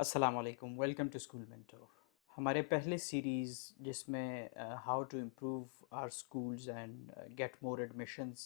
अस्सलाम वालेकुम, welcome to school mentor. हमारे पहले सीरीज़ जिसमें how to improve our schools and get more admissions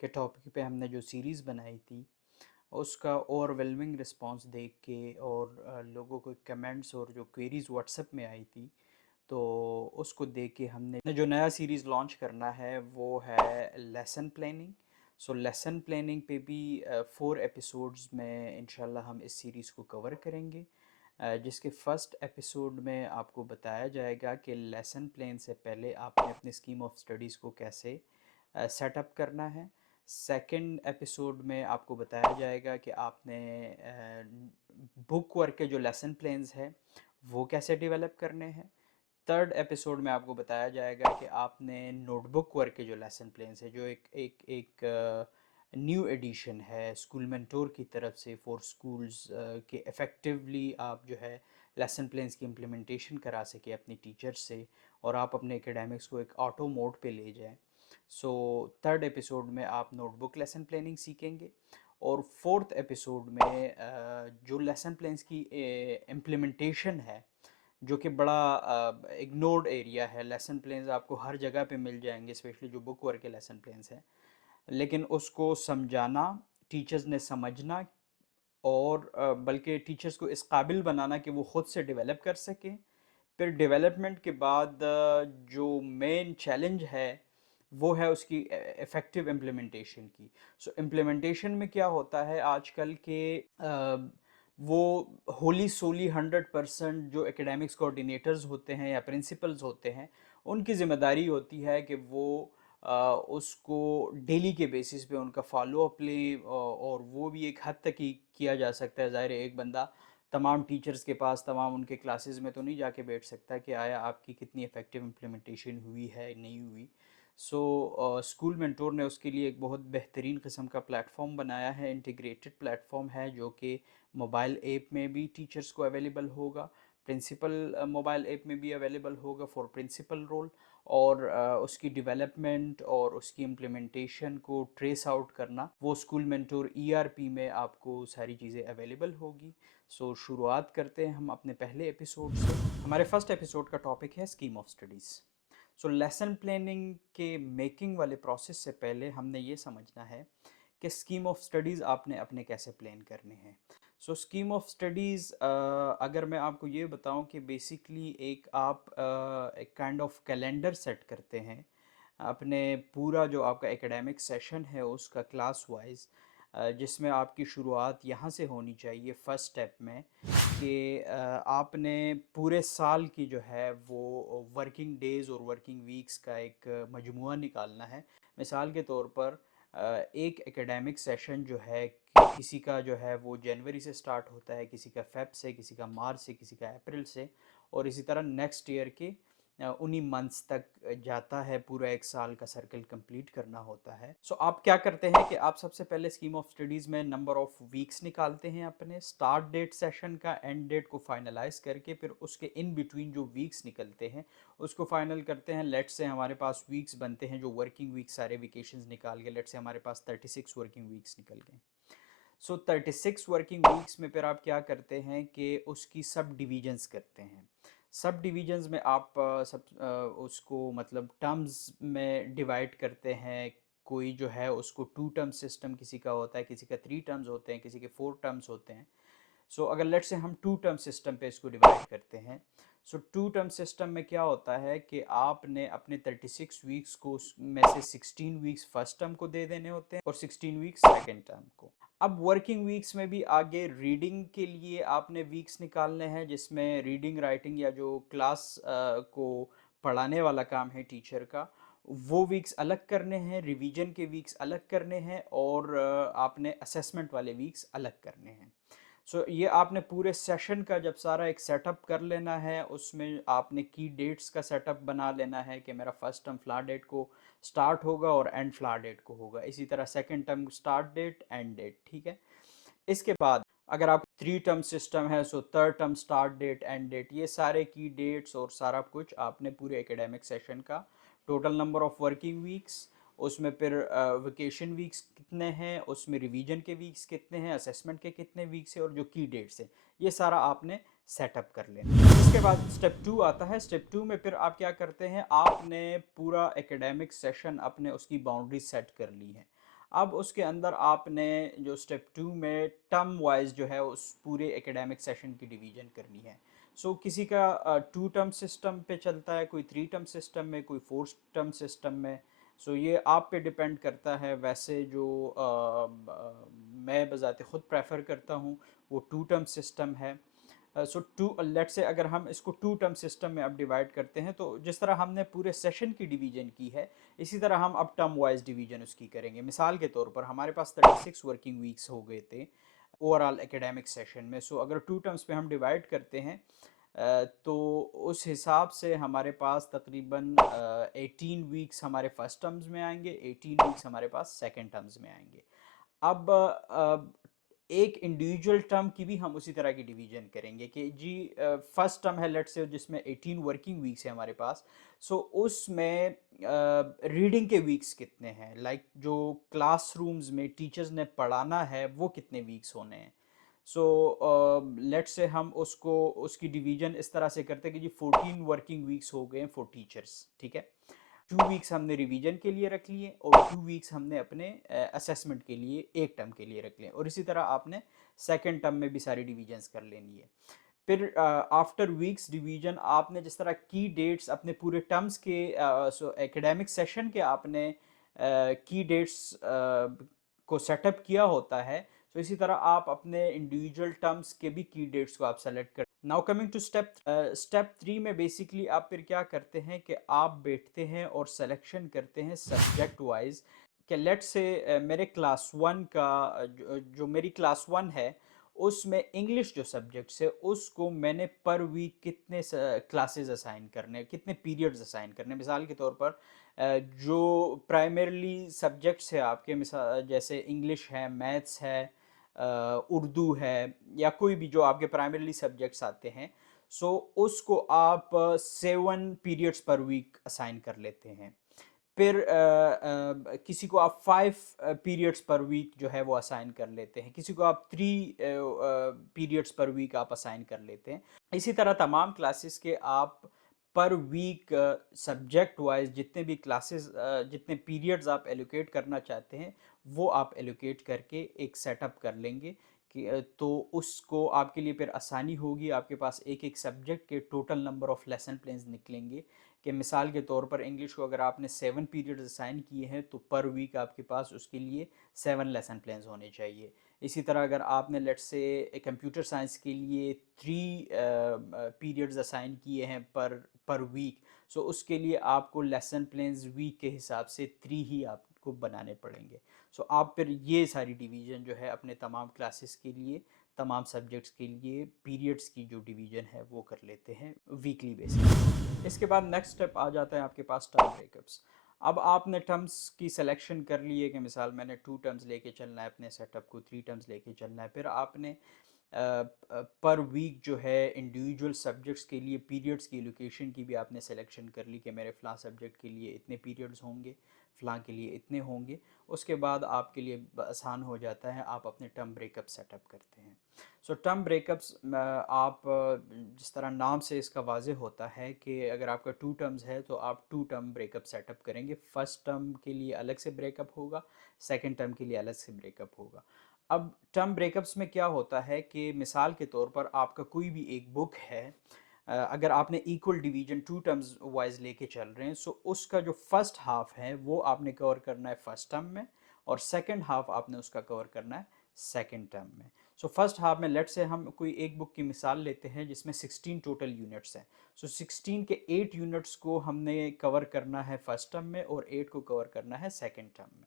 के टॉपिक पे हमने जो सीरीज़ बनाई थी, उसका ओवरवेलमिंग रिस्पांस देख के और लोगों को कमेंट्स और जो क्वेरीज व्हाट्सएप में आई थी, तो उसको देख के हमने जो नया सीरीज़ लॉन्च करना है वो है lesson planning. So lesson planning पे भी 4 एपिसोड्स में इंशाल्लाह हम इस सीरीज़ को कवर करेंगे, जिसके फर्स्ट एपिसोड में आपको बताया जाएगा कि लेसन प्लान से पहले आपने अपने स्कीम ऑफ स्टडीज़ को कैसे सेटअप करना है। सेकंड एपिसोड में आपको बताया जाएगा कि आपने बुक वर्क के जो लेसन प्लान्स है वो कैसे डेवलप करने हैं। थर्ड एपिसोड में आपको बताया जाएगा कि आपने नोटबुक वर्क के जो लेसन प्लान्स है, जो एक एक एक न्यू एडिशन है स्कूल मेंटोर की तरफ से फॉर स्कूल्स, के इफ़ेक्टिवली आप जो है लेसन प्लान्स की इम्प्लीमेंटेशन करा सके अपनी टीचर्स से और आप अपने एकेडमिक्स को एक ऑटो मोड पे ले जाएं। सो थर्ड एपिसोड में आप नोटबुक लेसन प्लानिंग सीखेंगे और फोर्थ एपिसोड में जो लेसन प्लान्स की इम्प्लीमेंटेशन है, जो कि बड़ा इग्नोर्ड एरिया है। लेसन प्लान्स आपको हर जगह पे मिल जाएंगे, स्पेशली जो बुक वर्क के लेसन प्लान्स हैं, लेकिन उसको समझाना, टीचर्स ने समझना और बल्कि टीचर्स को इस काबिल बनाना कि वो ख़ुद से डेवलप कर सकें। फिर डेवलपमेंट के बाद जो मेन चैलेंज है वो है उसकी इफ़ेक्टिव इम्प्लीमेंटेशन की। सो इम्प्लीमेंटेशन में क्या होता है आजकल के, वो होली सोली 100% जो एकेडमिक्स कोऑर्डिनेटर्स होते हैं या प्रिंसिपल्स होते हैं, उनकी ज़िम्मेदारी होती है कि वो उसको डेली के बेसिस पे उनका फॉलो अप लें, और वो भी एक हद तक ही किया जा सकता है। ज़ाहिर है एक बंदा तमाम टीचर्स के पास तमाम उनके क्लासेस में तो नहीं जाके बैठ सकता कि आया आपकी कितनी इफ़ेक्टिव इम्प्लीमेंटेशन हुई है नहीं हुई। सो स्कूल मेंटोर ने उसके लिए एक बहुत बेहतरीन किस्म का प्लेटफॉर्म बनाया है, इंटीग्रेटेड प्लेटफॉर्म है, जो कि मोबाइल ऐप में भी टीचर्स को अवेलेबल होगा, प्रिंसिपल मोबाइल ऐप में भी अवेलेबल होगा फॉर प्रिंसिपल रोल, और उसकी डेवलपमेंट और उसकी इम्प्लीमेंटेशन को ट्रेस आउट करना वो स्कूल मेंटोर ईआरपी में आपको सारी चीज़ें अवेलेबल होगी। सो शुरुआत करते हैं हम अपने पहले एपिसोड से। हमारे फर्स्ट एपिसोड का टॉपिक है scheme of studies. So lesson planning के मेकिंग वाले प्रोसेस से पहले हमने ये समझना है कि स्कीम ऑफ स्टडीज़ आपने अपने कैसे प्लान करने हैं। सो स्कीम ऑफ स्टडीज़, अगर मैं आपको ये बताऊं कि बेसिकली एक आप एक काइंड ऑफ कैलेंडर सेट करते हैं अपने पूरा जो आपका एकेडमिक सेशन है उसका क्लास वाइज, जिसमें आपकी शुरुआत यहाँ से होनी चाहिए फर्स्ट स्टेप में कि आपने पूरे साल की जो है वो वर्किंग डेज़ और वर्किंग वीक्स का एक मजमुआ निकालना है। मिसाल के तौर पर एक एकेडमिक सेशन जो है किसी का जो है वो जनवरी से स्टार्ट होता है, किसी का फेब से, किसी का मार्च से, किसी का अप्रैल से, और इसी तरह नेक्स्ट ईयर के उन्हीं मंथ्स तक जाता है। पूरा एक साल का सर्कल कंप्लीट करना होता है। सो आप क्या करते हैं कि आप सबसे पहले स्कीम ऑफ स्टडीज़ में नंबर ऑफ वीक्स निकालते हैं, अपने स्टार्ट डेट सेशन का एंड डेट को फाइनलाइज करके, फिर उसके इन बिटवीन जो वीक्स निकलते हैं उसको फाइनल करते हैं। लेट से हमारे पास वीक्स बनते हैं जो वर्किंग वीक्स सारे वेकेशंस निकाल के, लेट से हमारे पास 36 वर्किंग वीक्स निकल गए। सो 36 वर्किंग वीक्स में फिर आप क्या करते हैं कि उसकी सब डिविजन्स करते हैं। सब डिविजन्स में आप उसको मतलब टर्म्स में डिवाइड करते हैं। कोई जो है उसको 2 टर्म सिस्टम किसी का होता है, किसी का 3 टर्म्स होते हैं, किसी के 4 टर्म्स होते हैं। सो अगर लेट से हम 2 टर्म सिस्टम पे इसको डिवाइड करते हैं, सो 2 टर्म सिस्टम में क्या होता है कि आपने अपने 36 वीक्स को में से 16 वीक्स फर्स्ट टर्म को दे देने होते हैं और 16 वीक्स सेकेंड टर्म को। अब वर्किंग वीक्स में भी आगे रीडिंग के लिए आपने वीक्स निकालने हैं, जिसमें रीडिंग राइटिंग या जो क्लास को पढ़ाने वाला काम है टीचर का, वो वीक्स अलग करने हैं, रिवीजन के वीक्स अलग करने हैं, और आपने असेसमेंट वाले वीक्स अलग करने हैं। सो ये आपने पूरे सेशन का जब सारा एक सेटअप कर लेना है, उसमें आपने की डेट्स का सेटअप बना लेना है कि मेरा फर्स्ट टर्म फ्लार डेट को स्टार्ट होगा और एंड फ्लार डेट को होगा, इसी तरह second term start date end date, ठीक है। इसके बाद अगर आप 3 टर्म सिस्टम है, so third term start date end date, ये सारे की डेट्स और सारा कुछ आपने पूरे एकेडमिक सेशन का total number of working weeks, उसमें फिर वेकेशन वीक्स कितने हैं, उसमें रिवीजन के वीक्स कितने हैं, असेसमेंट के कितने वीक्स हैं, और जो की डेट्स हैं, ये सारा आपने सेट अप कर लें। इसके बाद स्टेप 2 आता है। स्टेप 2 में फिर आप क्या करते हैं, आपने पूरा एकेडमिक सेशन अपने उसकी बाउंड्री सेट कर ली है। अब उसके अंदर आपने जो स्टेप 2 में टर्म वाइज जो है उस पूरे एकेडमिक सेशन की डिवीजन करनी है। किसी का 2 टर्म सिस्टम पे चलता है, कोई 3 टर्म सिस्टम में, कोई 4 टर्म सिस्टम में। ये आप पे डिपेंड करता है। वैसे जो मैं बज़ाते ख़ुद प्रेफर करता हूँ वो 2 टर्म सिस्टम है। टू लेट से अगर हम इसको 2 टर्म सिस्टम में अब डिवाइड करते हैं, तो जिस तरह हमने पूरे सेशन की डिवीजन की है, इसी तरह हम अब टर्म वाइज डिवीजन उसकी करेंगे। मिसाल के तौर पर हमारे पास 36 वर्किंग वीक्स हो गए थे ओवरऑल एकेडमिक सेशन में। अगर 2 टर्म्स पे हम डिवाइड करते हैं, तो उस हिसाब से हमारे पास तकरीबन 18 वीक्स हमारे फर्स्ट टर्म्स में आएंगे, 18 वीक्स हमारे पास सेकेंड टर्म्स में आएंगे। अब एक इंडिविजुअल टर्म की भी हम उसी तरह की डिवीजन करेंगे कि जी फर्स्ट टर्म है लेट से जिसमें 18 वर्किंग वीक्स है हमारे पास। उसमें रीडिंग के वीक्स कितने हैं, लाइक जो क्लासरूम्स में टीचर्स ने पढ़ाना है वो कितने वीक्स होने हैं। लेट से हम उसको उसकी डिवीजन इस तरह से करते हैं कि जी 14 वर्किंग वीक्स हो गए फॉर टीचर्स, ठीक है। 2 वीक्स हमने रिवीजन के लिए रख लिए और 2 वीक्स हमने अपने असेसमेंट के लिए एक टर्म के लिए रख लिए, और इसी तरह आपने सेकेंड टर्म में भी सारी डिवीजन्स कर लेनी है। फिर आफ्टर वीक्स डिवीजन आपने जिस तरह की डेट्स अपने पूरे टर्म्स के एकेडमिक सेशन के आपने की डेट्स को सेटअप किया होता है, इसी तरह आप अपने इंडिविजुअल टर्म्स के भी की डेट्स को आप सेलेक्ट कर। नाउ कमिंग टू स्टेप 3 में बेसिकली आप फिर क्या करते हैं कि आप बैठते हैं और सिलेक्शन करते हैं सब्जेक्ट वाइज कि लेट से मेरे क्लास 1 का जो मेरी क्लास 1 है उसमें इंग्लिश जो सब्जेक्ट्स है उसको मैंने पर वीक कितने क्लासेस असाइन करने, कितने पीरियड्स असाइन करने। मिसाल के तौर पर जो प्राइमरीली सब्जेक्ट्स है आपके, मिसाल जैसे इंग्लिश है, मैथ्स है, उर्दू है, या कोई भी जो आपके प्राइमरीली सब्जेक्ट्स आते हैं, उसको आप 7 पीरियड्स पर वीक असाइन कर लेते हैं। फिर किसी को आप 5 पीरियड्स पर वीक जो है वो असाइन कर लेते हैं, किसी को आप 3 पीरियड्स पर वीक आप असाइन कर लेते हैं। इसी तरह तमाम क्लासेस के आप पर वीक सब्जेक्ट वाइज जितने भी क्लासेस जितने पीरियड्स आप एलोकेट करना चाहते हैं वो आप एलोकेट करके एक सेटअप कर लेंगे कि तो उसको आपके लिए फिर आसानी होगी। आपके पास एक एक सब्जेक्ट के total number of lesson plans निकलेंगे कि मिसाल के तौर पर इंग्लिश को अगर आपने 7 पीरियड्स असाइन किए हैं तो पर वीक आपके पास उसके लिए 7 लेसन प्लान्स होने चाहिए। इसी तरह अगर आपने लेट से कंप्यूटर साइंस के लिए 3 पीरियड्स असाइन किए हैं पर वीक, उसके लिए आपको लेसन प्लान्स वीक के हिसाब से 3 ही आपको बनाने पड़ेंगे। आप फिर ये सारी डिवीज़न जो है अपने तमाम क्लासेस के लिए, तमाम सब्जेक्ट्स के लिए पीरियड्स की जो डिवीज़न है वो कर लेते हैं वीकली बेसिस। इसके बाद नेक्स्ट स्टेप आ जाता है आपके पास टर्म ब्रेकअप्स। अब आपने टर्म्स की सिलेक्शन कर ली है कि मिसाल मैंने 2 टर्म्स लेके चलना है अपने सेटअप को, 3 टर्म्स लेके चलना है। फिर आपने पर वीक जो है इंडिविजुअल सब्जेक्ट्स के लिए पीरियड्स की लोकेशन की भी आपने सिलेक्शन कर ली कि मेरे फ़लाँ सब्जेक्ट के लिए इतने पीरियड्स होंगे, फ़लाँ के लिए इतने होंगे। उसके बाद आपके लिए आसान हो जाता है, आप अपने टर्म ब्रेकअप सेटअप करते हैं। टर्म ब्रेकअप्स आप जिस तरह नाम से इसका वाज़ेह होता है कि अगर आपका 2 टर्म्स है तो आप 2 टर्म ब्रेकअप सेटअप करेंगे। फर्स्ट टर्म के लिए अलग से ब्रेकअप होगा, सेकंड टर्म के लिए अलग से ब्रेकअप होगा। अब टर्म ब्रेकअप्स में क्या होता है कि मिसाल के तौर पर आपका कोई भी एक बुक है, अगर आपने इक्वल डिवीजन 2 टर्म्स वाइज लेके चल रहे हैं, उसका जो फर्स्ट हाफ है वो आपने कवर करना है फर्स्ट टर्म में, और सेकंड हाफ आपने उसका कवर करना है सेकंड टर्म में। फर्स्ट हाफ में लेट से हम कोई एक बुक की मिसाल लेते हैं जिसमें 16 टोटल यूनिट्स हैं। 16 के 8 यूनिट्स को हमने कवर करना है फर्स्ट टर्म में और 8 को कवर करना है सेकंड टर्म में।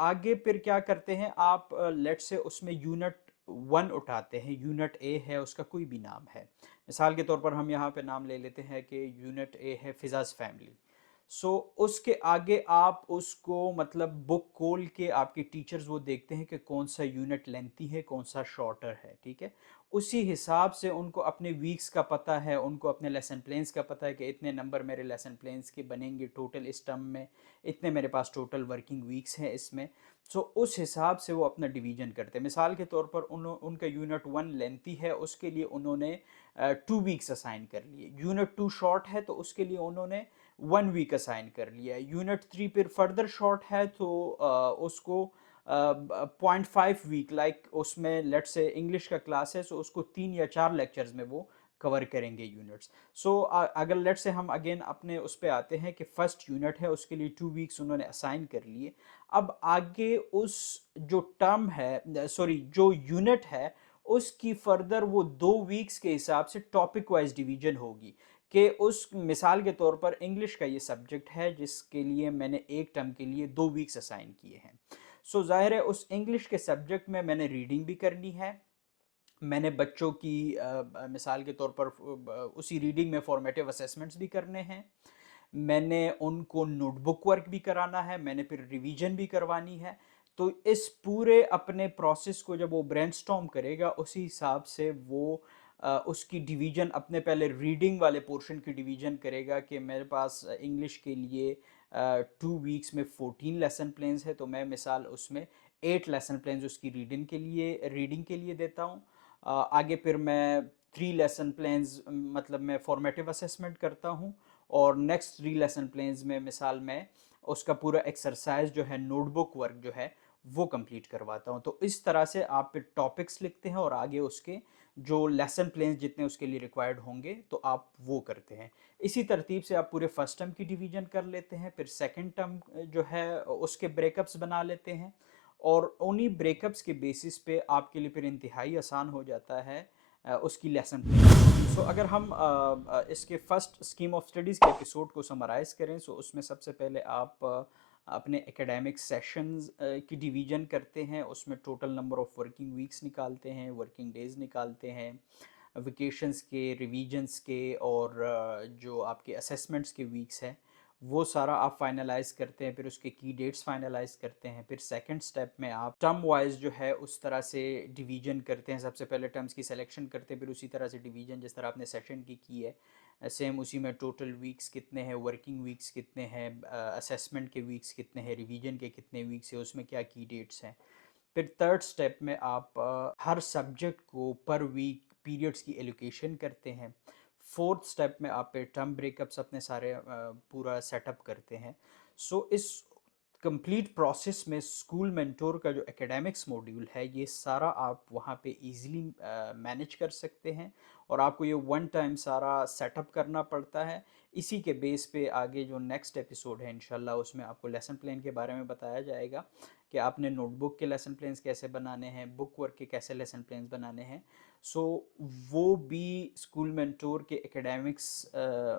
आगे फिर क्या करते हैं आप, लेट से उसमें यूनिट 1 उठाते हैं, यूनिट ए है, उसका कोई भी नाम है। मिसाल के तौर पर हम यहाँ पे नाम ले लेते हैं कि यूनिट ए है फिजाज फैमिली। उसके आगे आप उसको मतलब बुक खोल के आपके टीचर्स वो देखते हैं कि कौन सा यूनिट लेंथी है, कौन सा शॉर्टर है, ठीक है। اسی حساب سے ان کو اپنے ویکس کا پتہ ہے، ان کو اپنے لیسن پلینس کا پتہ ہے کہ اتنے نمبر میرے لیسن پلینس کے بنیں گے ٹوٹل اس ٹرم میں، اتنے میرے پاس ٹوٹل ورکنگ ویکس ہیں اس میں. سو اس حساب سے وہ اپنا ڈویژن کرتے ہیں. مثال کے طور پر ان کا یونٹ 1 لینتھی ہے، اس کے لیے انہوں نے 2 ویکس اسائن کر لیے. یونٹ 2 شارٹ ہے تو اس کے لیے انہوں نے 1 ویک اسائن کر لیا. یونٹ 3 پھر فردر شارٹ ہے تو اس کو 0.5 ویک، لائک اس میں لیٹ سے انگلش کا کلاس ہے، سو اس کو 3 یا 4 لیکچرز میں وہ کور کریں گے یونٹس. سو اگر لیٹ سے ہم اگین اپنے اس پہ آتے ہیں کہ فرسٹ یونٹ ہے، اس کے لیے 2 ویکس انہوں نے اسائن کر لیے. اب آگے اس جو ٹرم ہے، سوری جو یونٹ ہے، اس کی فردر وہ 2 ویکس کے حساب سے ٹاپک وائز ڈویژن ہوگی. کہ اس مثال کے طور پر انگلش کا یہ سبجیکٹ ہے جس کے لیے میں نے ایک ٹرم کے لیے 2 ویکس اسائن کیے ہیں. سو ظاہر ہے اس انگلش کے سبجیکٹ میں نے ریڈنگ بھی کرنی ہے، میں نے بچوں کی مثال کے طور پر اسی ریڈنگ میں فارمیٹیو اسیسمنٹس بھی کرنے ہیں، میں نے ان کو نوٹ بک ورک بھی کرانا ہے، میں نے پھر ریویژن بھی کروانی ہے. تو اس پورے اپنے پروسیس کو جب وہ برین سٹارم کرے گا، اسی حساب سے وہ اس کی ڈویژن اپنے پہلے ریڈنگ والے پورشن کی ڈویژن کرے گا کہ میرے پاس انگلش کے لیے 2 ویکس میں 14 لیسن پلینز ہے، تو میں مثال اس میں 8 لیسن پلینز اس کی ریڈنگ کے لیے دیتا ہوں. آگے پھر میں 3 لیسن پلینز مطلب میں فارمیٹیو اسیسمنٹ کرتا ہوں، اور نیکسٹ 3 لیسن پلینز میں مثال میں اس کا پورا ایکسرسائز جو ہے، نوٹ بک ورک جو ہے وہ کمپلیٹ کرواتا ہوں. تو اس طرح سے آپ پھر ٹاپکس لکھتے ہیں اور آگے اس کے جو لیسن پلینز جتنے اس کے لیے ریکوائرڈ ہوں گے تو آپ وہ کرتے ہیں. اسی ترتیب سے آپ پورے فرسٹ ٹرم کی ڈویژن کر لیتے ہیں، پھر سیکنڈ ٹرم جو ہے اس کے بریک اپس بنا لیتے ہیں، اور انہی بریک اپس کے بیسس پہ آپ کے لیے پھر انتہائی آسان ہو جاتا ہے اس کی لیسن پلان. سو اگر ہم اس کے فرسٹ اسکیم آف اسٹڈیز کے ایپیسوڈ کو سمرائز کریں، سو اس میں سب سے پہلے آپ اپنے اکیڈیمک سیشنز کی ڈویژن کرتے ہیں، اس میں ٹوٹل نمبر آف ورکنگ ویکس نکالتے ہیں، ورکنگ ڈیز نکالتے ہیں، ویکیشنز کے، ریویژنز کے، اور جو آپ کے اسیسمنٹس کے ویکس ہیں وہ سارا آپ فائنلائز کرتے ہیں. پھر اس کے کی ڈیٹس فائنلائز کرتے ہیں. پھر سیکنڈ سٹیپ میں آپ ٹرم وائز جو ہے اس طرح سے ڈویژن کرتے ہیں. سب سے پہلے ٹرمز کی سلیکشن کرتے ہیں، پھر اسی طرح سے ڈویژن جس طرح آپ نے سیشن کی ہے سیم اسی میں ٹوٹل ویکس کتنے ہیں، ورکنگ ویکس کتنے ہیں، اسیسمنٹ کے ویکس کتنے ہیں، ریویژن کے کتنے ویکس ہیں، اس میں کیا کی ڈیٹس ہیں. پھر تھرڈ سٹیپ میں آپ ہر سبجیکٹ کو پر ویک پیریڈز کی ایلوکیشن کرتے ہیں. فورتھ سٹیپ میں آپ ٹرم بریک اپس اپنے سارے پورا سیٹ اپ کرتے ہیں. سو اس کمپلیٹ پروسیس میں اسکول مینٹور کا جو اکیڈیمکس موڈیول ہے یہ سارا آپ وہاں پہ ایزیلی مینیج کر سکتے ہیں، اور آپ کو یہ ون ٹائم سارا سیٹ اپ کرنا پڑتا ہے. اسی کے بیس پہ آگے جو نیکسٹ ایپیسوڈ ہے انشاءاللہ اس میں آپ کو لیسن پلان کے بارے میں بتایا جائے گا کہ آپ نے نوٹ بک کے لیسن پلانز کیسے بنانے ہیں، بک ورک کے کیسے لیسن پلانز بنانے ہیں. سو وہ بھی اسکول مینٹور کے اکیڈیمکس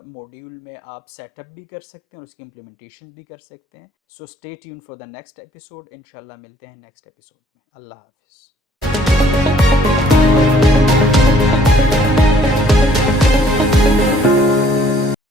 موڈیول میں آپ سیٹ اپ بھی کر سکتے ہیں اور اس کی امپلیمنٹیشن بھی کر سکتے ہیں. So stay tune for the next episode. انشاءاللہ ملتے ہیں نیکسٹ ایپیسوڈ میں. اللہ حافظ.